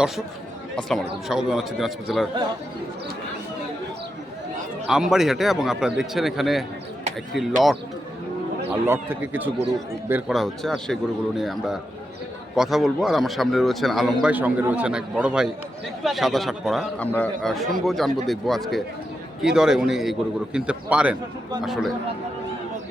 দর্শক, আসসালামু আলাইকুম। স্বাগত জানাচ্ছি দিনাজপুর জেলার আমবাড়িহাটে এবং আপনারা দেখছেন এখানে একটি লট। আর লট থেকে কিছু গরু বের করা হচ্ছে আর সেই গরুগুলো নিয়ে আমরা কথা বলব। আর আমার সামনে রয়েছেন আলম ভাই, সঙ্গে রয়েছেন এক বড় ভাই, সাদা শার্ট পরা। আমরা শুনব, জানব, দেখব আজকে কি দরে উনি এই গরুগুলো কিনতে পারেন আসলে।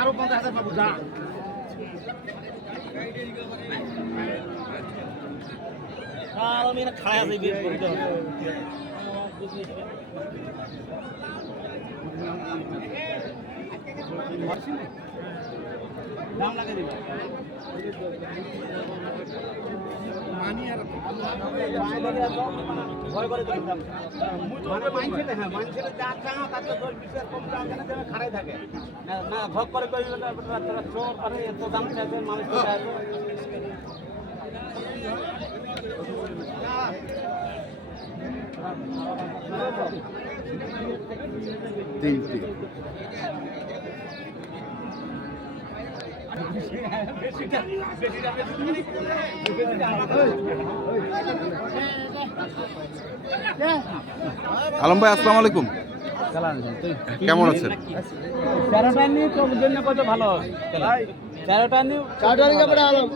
আরও পঞ্চাশ হাজার পাবো যা। আমি খায় আছে বিয়ে করে দেওয়া দাম লাগে দিবা খাড়াই থাকে না ভয় করে চোর পারে এত দাম মানুষ তো চাইছে আলম ভাই আসসালামু আলাইকুম। কেমন আছেন? তেরোটা নিয়ে জন্য ভাই এতলা দাম কইলাম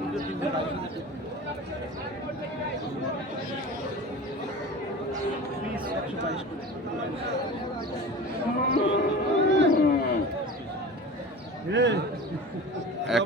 দুইটা তিনটা অবশ্যই অবশ্যই পয়সা দিলে পয়সা দিলে নিবেন ঠিক আছে আপনারা পয়সা দিলে নিবেন না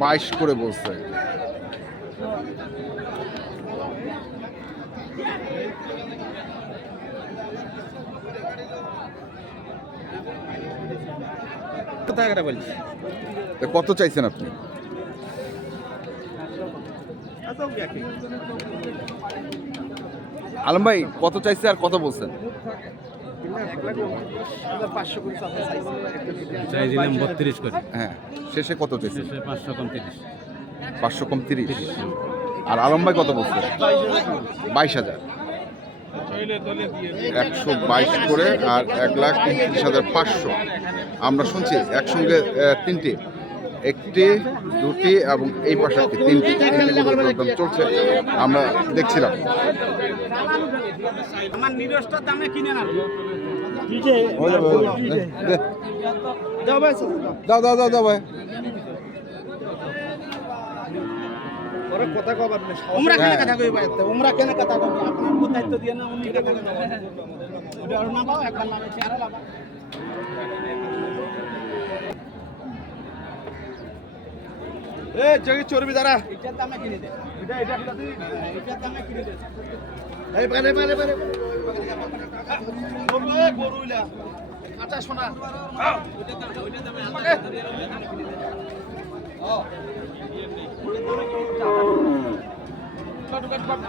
বাইশ করে বলছে। কত চাইছেন আপনি? আলম ভাই কত চাইছে আর কত বলছেন? বত্রিশ করে। হ্যাঁ শেষে কত চাইছেন? পাঁচশো কম তিরিশ। পাঁচশো কম তিরিশ? আর আলম ভাই কত বলছে? বাইশ হাজার। একশো বাইশ করে আর এক লাখ তিরিশ হাজার পাঁচশো। আমরা শুনছি একসঙ্গে তিনটি। একটি দুটি এবং এই পাশে একটি তিনটি তিনটি গরুর দরদাম চলছে আমরা দেখছিলাম। আমার নিরস্টার দামে কিনে না। দাও দাও। দাও দাও ভাই। উমরা কেন। কথা কইবা এত উমরা কেন কথা দায়িত্ব দিয়ে না উনি কথা কইবা ওটা আর না পাও একবার নামে চেহারা লাগা এ জগি চর্বি দাঁড়া। এটার দামে কিনে দে। এটা এটা এটা এটার দামে কিনে দে। এই পারে পারে পারে গরু এ গরু ইলা। আচ্ছা দামে ওইটার দামে আলাদা ধরে ওইটার দামে কিনে দে ও কাট কাট কাট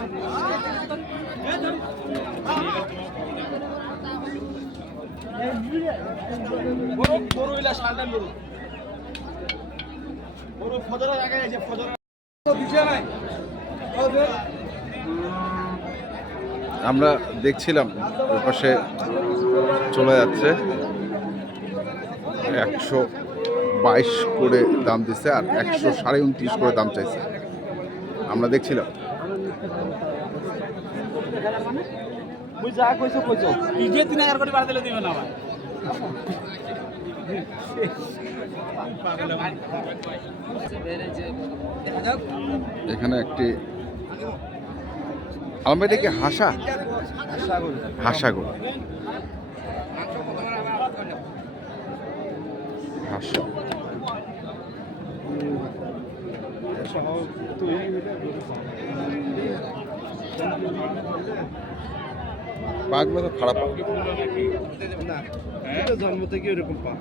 এ ধর গরু গরু ইলা গরু গরু ফজর আগে আছে ফজর দিছে নাই আমরা দেখছিলাম ওই পাশে চলে যাচ্ছে। একশো বাইশ করে দাম দিচ্ছে আর একশো সাড়ে উনত্রিশ করে দাম চাইছে। আমরা দেখছিলাম। যা কইছো কইছো। কি যে তিন হাজার করে বাড়া দিলে দিবে না এখানে একটি আলম ভাই এটা কি হাসা হাসা। পাগুলো তো খারাপ পা। জন্ম থেকে এরকম পা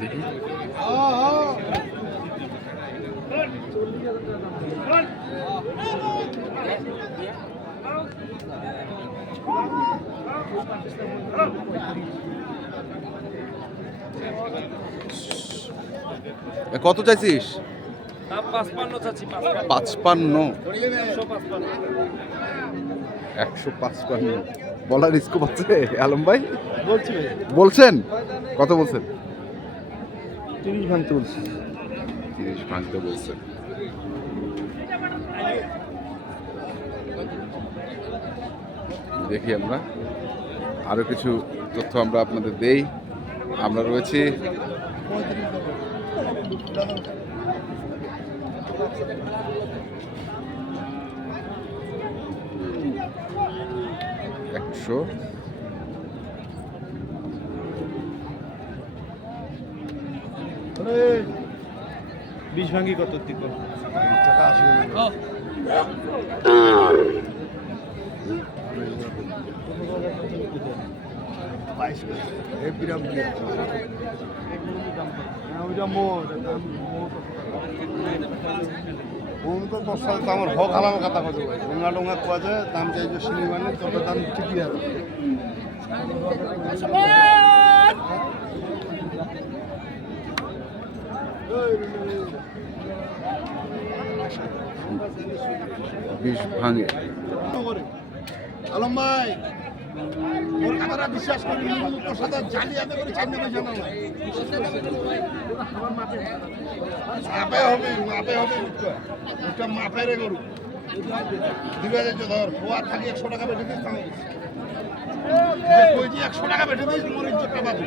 দেখি। এ, কত চাইছিস? পাঁচপান্ন একশো পাঁচপান্ন। বলার স্কোপ আছে আলম ভাই। বলছেন? কত বলছেন? তিরিশ ভাঙতে বলছি। তিরিশ ভাঙতে বলছেন। দেখি আমরা। আরও কিছু তথ্য আমরা আপনাদের দেই। আমরা রয়েছি একশো। বিশ ভাঙি কত দিক টাকা আসবে বাইশ এ তো আমার হক হালাল কথা কথা ডোঙা ডোঙা কোয়া যায় দাম চাই যে সিনি মানে তত দাম ঠিকই হবে বিষ ভাঙে। আলম ভাই কথাটা বিশ্বাস করি সাথে জালিয়াতে করে চাইনা পয়সা না মাপে হবে মাপে হবে ওটা মাপে রে গরু। দিবে যাচ্ছে ধর পোয়া থাকি একশো টাকা বেটে দিস তাও কই যে একশো টাকা বেটে দিস মোর ইজ্জতটা পাবি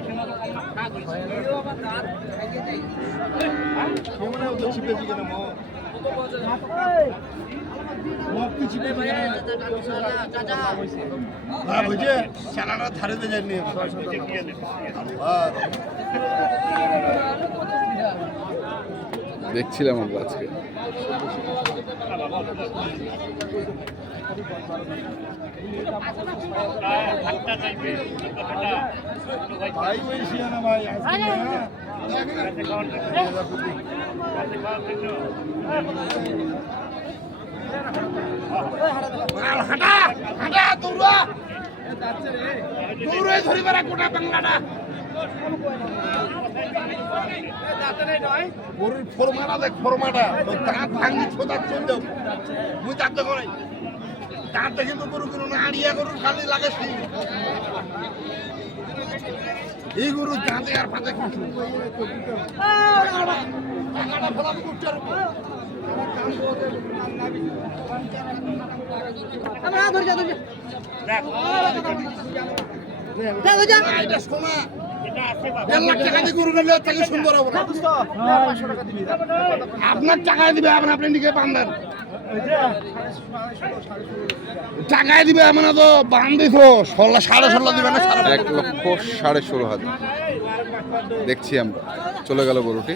কেমন হতো চিপে দিকে না মো মগ কি চিপে দিকে হ্যাঁ বুঝে চালাটা ধারে দিয়ে যায়নি দেখছিলাম আমরা আজকে। ভাই বলছি না ভাই আসবি না হাঁটা হাঁটা, দৌড়া। দৌড়ে ধরি বেড়া গোটা গরুর ফরমাটা দেখ, ফরমাটা। দাঁত ভাঙি ছোটা চল যাও মুই দাঁত দেখো নাই। দাঁত দেখে গরু না, আড়িয়া গরুর খালি লাগে এই গরু দাঁতে আর পাতে কিছু টাকা। আপনার টাকায় দিবে আপনার আপনি দিকে বান্ধান টাকায় দিবে এমন তো বান্ধিত ষোলো সাড়ে ষোলো দিবে না সাড়ে এক লক্ষ সাড়ে ষোলো হাজার। দেখছি আমরা। চলে গেল গরুটি।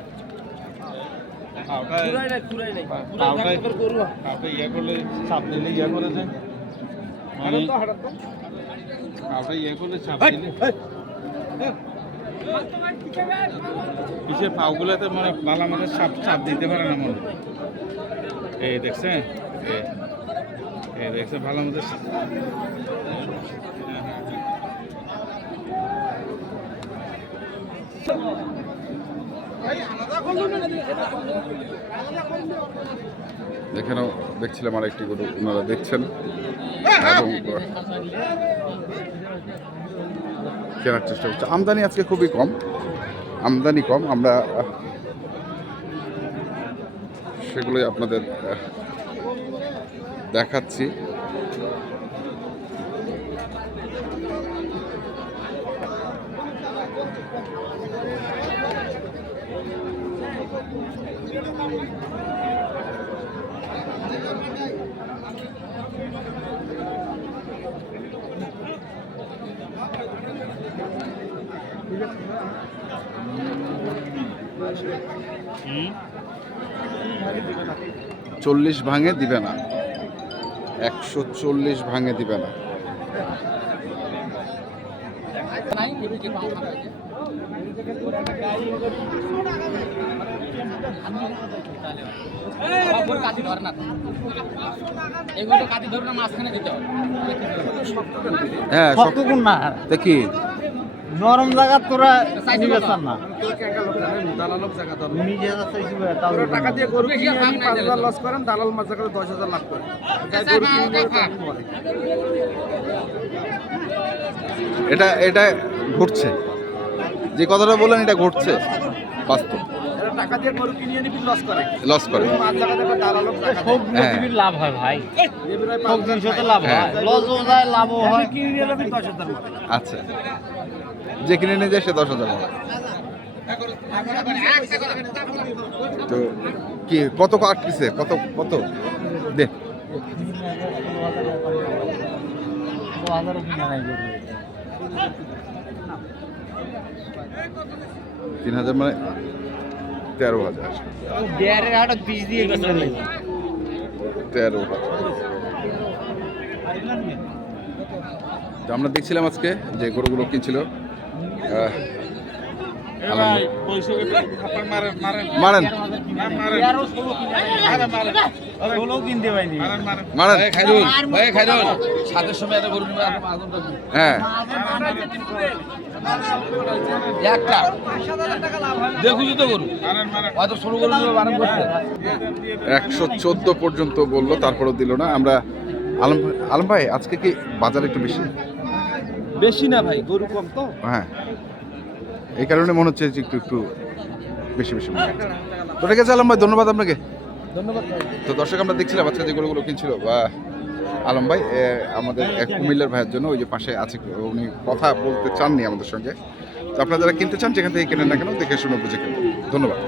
ইয়ে করলে চাপ দিলে ইয়ে করে কাউকে ইয়ে করলে চাপ দিলে পিছের পাগুলোতে মানে বালা মাথা চাপ চাপ দিতে পারে না মনে এই দেখছেন এই, এই দেখছে ভালো মতো এখানেও দেখছিলাম আর একটি গরু ওনারা দেখছেন? এবং কেনার চেষ্টা করছে। আমদানি আজকে খুবই কম, আমদানি কম, আমরা সেগুলোই আপনাদের দেখাচ্ছি। চল্লিশ ভাঙে দিবে না। একশো চল্লিশ ভাঙে দিবে না। এগুলো কাটি ধরুন মাঝখানে দিতে হবে হ্যাঁ শক্ত কোন না। দেখি নরম জায়গা তোরা চাইছি নিবে? চান না। নিজে যা চাইছি ওরা তাও দিবে না। গরু কিনে আনি পাঁচ হাজার লস করেন দালাল মাঝে করে দশ হাজার লাভ করেন। এটা এটা ঘটছে। যে কথাটা বললেন এটা ঘটছে। বাস্তব। টাকা দিয়ে গরু কিনে আনি লস করে। লস করে। পাঁচ জায়গাতে দালাল সব হ্যাঁ। লাভ হয় ভাই। সব জিনিসতে লাভ হয়। হ্যাঁ। লসও যায় লাভও হয়। কিনে নিয়ে যাবেন দশ হাজার আচ্ছা। যে কিনে নিয়ে যায় সে দশ হাজার টাকা। তো কি কত আটকিছে কত কত? দে। তিন হাজার মানে তেরো হাজার। তেরো হাজার। তো আমরা দেখছিলাম আজকে যে গরুগুলো কিনছিল। মারেন। হ্যাঁ। একটা। দেখুছি তো গরু। হয়তো ষোলো গরু বারণ করছে। একশো চোদ্দ পর্যন্ত বলল তারপরেও দিল না। আমরা আলম আলম ভাই আজকে কি বাজার একটু বেশি? বেশি না ভাই গরু কম তো। হ্যাঁ। এই কারণে মনে হচ্ছে যে একটু একটু বেশি বেশি মনে হচ্ছে। তো ঠিক আছে আলম ভাই ধন্যবাদ আপনাকে। ধন্যবাদ তো দর্শক আমরা দেখছিলাম আজকে যে গরুগুলো কিনছিল বা আলম ভাই আমাদের এক কুমিল্লার ভাইয়ের জন্য ওই যে পাশে আছে উনি কথা বলতে চাননি আমাদের সঙ্গে। তো আপনারা যারা কিনতে চান যেখান থেকে কেনেন না কেন দেখে শুনে বুঝে কেন ধন্যবাদ।